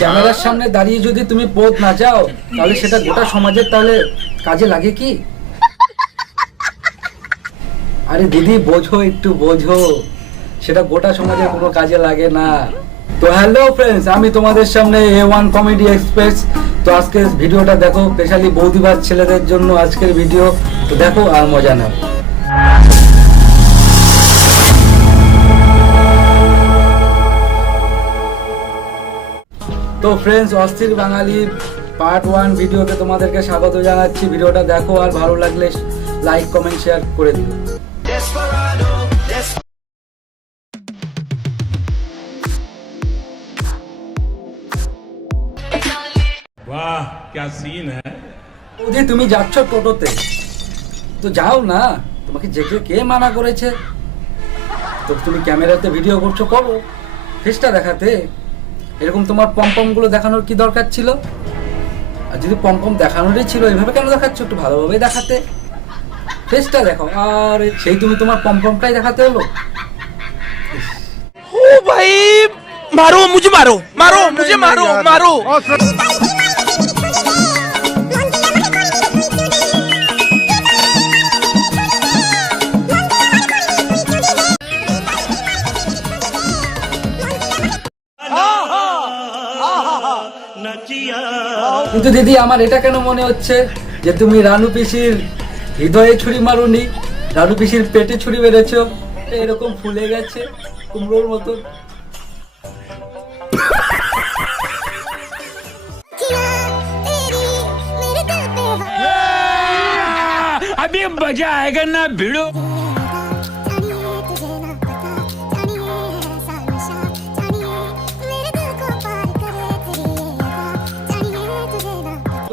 ক্যামেরার সামনে দাঁড়িয়ে যদি তুমি পথ না যাও তাহলে সেটা গোটা সমাজের তাহলে কাজে লাগে কি? আরে দিদি বোঝো, একটু বোঝো, সেটা গোটা সমাজের কোনো কাজে লাগে না। তো হ্যালো ফ্রেন্ডস, আমি তোমাদের সামনে A1 কমেডি এক্সপ্রেস। তো আজকের ভিডিওটা দেখো, স্পেশালি বৌদিবার ছেলেদের জন্য আজকের ভিডিও। তো দেখো আর মজা নাও। তো ফ্রেন্ডস, অস্থির বাঙালি পার্ট 1 ভিডিওতে তোমাদেরকে স্বাগত জানাচ্ছি। ভিডিওটা দেখো আর ভালো লাগলে লাইক কমেন্ট শেয়ার করে দিও। वाह क्या सीन है। বৌদি তুমি যাচ্ছ টোটোতে, তো যাও না, তোমাকে কে মানা করেছে? তো তুমি ক্যামেরাতে ভিডিও করছো, করো, ফেসটা দেখাতে। এরকম তোমার পম্পম গুলো দেখানোর কি দরকার ছিল? আর যদি পম্পম দেখানোরই ছিল, এইভাবে কেন দেখাচ্ছ? একটু ভালোভাবে দেখাতে, ফেসটা দেখো। আর সেই তুমি তোমার পম্পমটাই দেখাতে হলো। ओ भाई मारो मुझे, मारो मारो मुझे, मारो मारो। কিন্তু দিদি আমার এটা কেন মনে হচ্ছে যে তুমি রানু পিসির হৃদয়ে ছুরি মারুনি, রানু পিসির পেটে ছুরি মেরেছো, এরকম ফুলে গেছে কুমড়োর মতো। अभी मजा आएगा ना भिड़ो।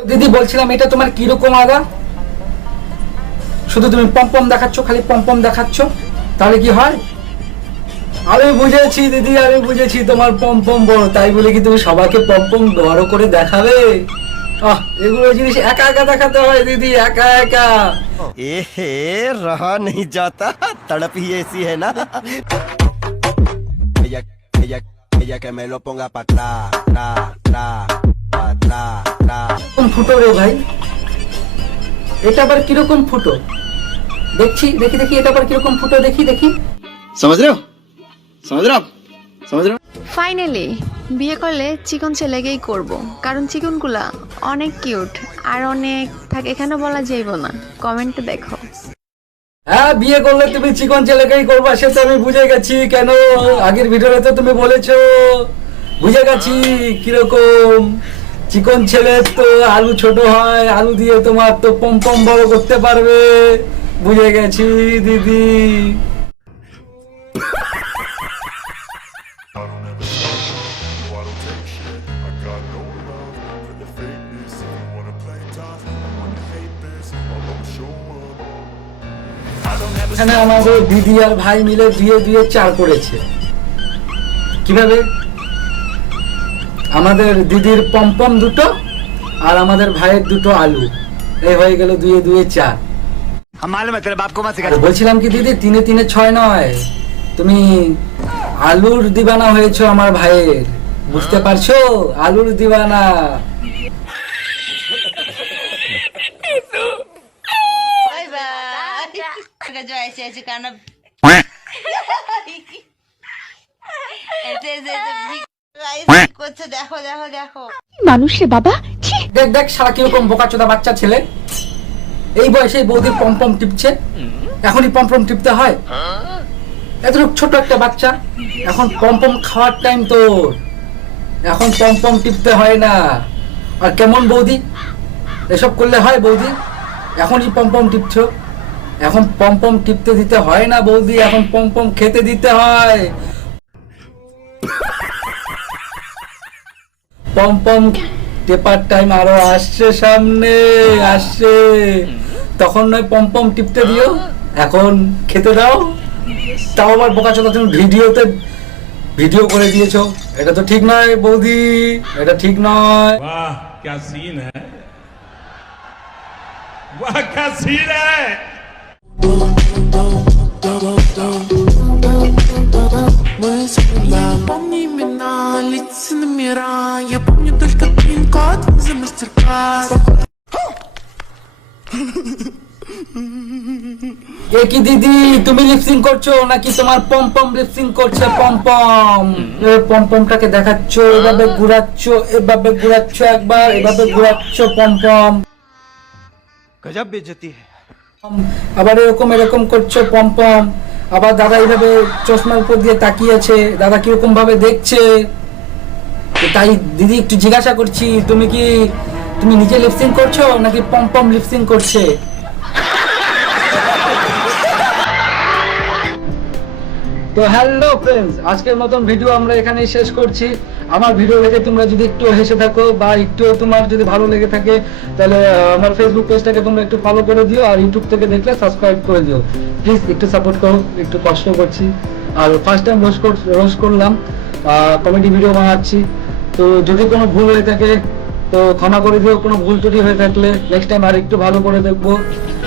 দিদি বলছিলাম, এটা তোমার কিরকম আদা? শুধু তুমি পম্পম দেখাচ্ছ, খালি পম্পম দেখাচ্ছ, তাহলে কি হয়? আমি বুঝেছি দিদি, আমি বুঝেছি তোমার পম্পম বড়, তাই বলে কি তুমি সবাইকে পম্পম বড় করে দেখাবে? এগুলো জিনিস একা একা দেখাতে হয় দিদি, একা একা। এহে रहा नहीं जाता, तड़प ही ऐसी है ना। ella que me lo ponga para atrás, কোন ফুটো রে ভাই? এটা আবার কিরকম ফুটো? দেখি এটা আবার কিরকম ফুটো, দেখি। समझ रहे हो ফাইনালি বিয়ে করলে চিকন ছেলেকেই করব, কারণ চিকনগুলা অনেক কিউট আর অনেক থাকে, এখানে বলা যাইব না, কমেন্টে দেখো। হ্যাঁ, বিয়ে করলে তুমি চিকন ছেলেকেই করবা, সে তো আমি বুঝে গেছি। কেন আগের ভিডিওতে তো তুমি বলেছো, বুঝে গেছি কিরকম চিকন ছেলে। তো আলু ছোট হয়, আলু দিয়ে তোমার তো পম্পম বড় করতে পারবে, বুঝে গেছি দিদি। এখানে আমাদের দিদি আর ভাই মিলে 2-4 করেছে। কিভাবে? আমাদের দিদির পম্পম 2 আর আমাদের ভাইয়ের 2 আলু, এই হয়ে গেল 2-4। বলছিলাম কি দিদি, 3-3 6 নয়, তুমি আলুর দিবানা হয়েছো আমার ভাইয়ের, বুঝতে পারছো? আলুর দিবানা। মানুষে বাবা, দেখ সারা কিরকম বোকাচোদা বাচ্চা ছেলে, এই বয়সে বৌদির পম্পম টিপছে। এখনই পম্পম টিপতে হয়? এতটুকু ছোট একটা বাচ্চা, এখন পম্পম খাওয়ার টাইম তোর, এখন পম্পম টিপতে হয় না। আর কেমন বৌদি, এসব করলে হয় বৌদি? এখনই পম্পম টিপছো, এখন পম্পম টিপতে দিতে হয় না বৌদি, এখন পম্পম খেতে দিতে হয়। পম্পম টেপার টাইম আরো আসছে, সামনে আসছে, তখন নয় পম্পম টিপতে দিও, এখন খেতে দাও। তাও আবার বোকাচোদা, তুমি ভিডিও করে দিয়েছো, এটা তো ঠিক নয় বৌদি, এটা ঠিক নয়। वाह क्या सीन है, वाह क्या सीन है। Помни меня, лица номера, я помню. এ কি দিদি, তুমি লিপসিং করছো নাকি তোমার পম্পম লিপসিং করছে? পম্পম, পম্পমটাকে দেখাচ্ছ, এভাবে ঘুরাচ্ছ, এভাবে ঘুরাচ্ছ, একবার এভাবে ঘুরাচ্ছ পম্পম, गजब बेइज्जती है। আবার এরকম এরকম করছো পম্পম। আবার দাদা এইভাবে চশমার উপর দিয়ে তাকিয়েছে, দাদা কিরকম ভাবে দেখছে। তো তাই দিদি একটু জিজ্ঞাসা করছি, তুমি নিজে লিপসিং করছো নাকি পম্পম লিপসিং করছে? তো হ্যালো ফ্রেন্ডস, আজকের মতন ভিডিও আমরা এখানেই শেষ করছি। আমার ভিডিও দেখে তোমরা যদি একটু হেসে থাকো বা একটু তোমার যদি ভালো লেগে থাকে, তাহলে আমার ফেসবুক পেজটাকে তোমরা একটু ফলো করে দিও, আর ইউটিউব থেকে দেখলে সাবস্ক্রাইব করে দিও। প্লিজ একটু সাপোর্ট করো, একটু কষ্ট করছি। আর ফার্স্ট টাইম রোস্ট করলাম, কমেডি ভিডিও বানাচ্ছি। তো যদি কোনো ভুল হয়ে থাকে তো ক্ষমা করে দিও, কোনো ভুল ত্রুটি হয়ে থাকলে। নেক্সট টাইম আর একটু ভালো করে দেখবো,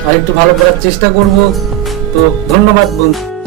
আর একটু ভালো করার চেষ্টা করব। তো ধন্যবাদ বন্ধু।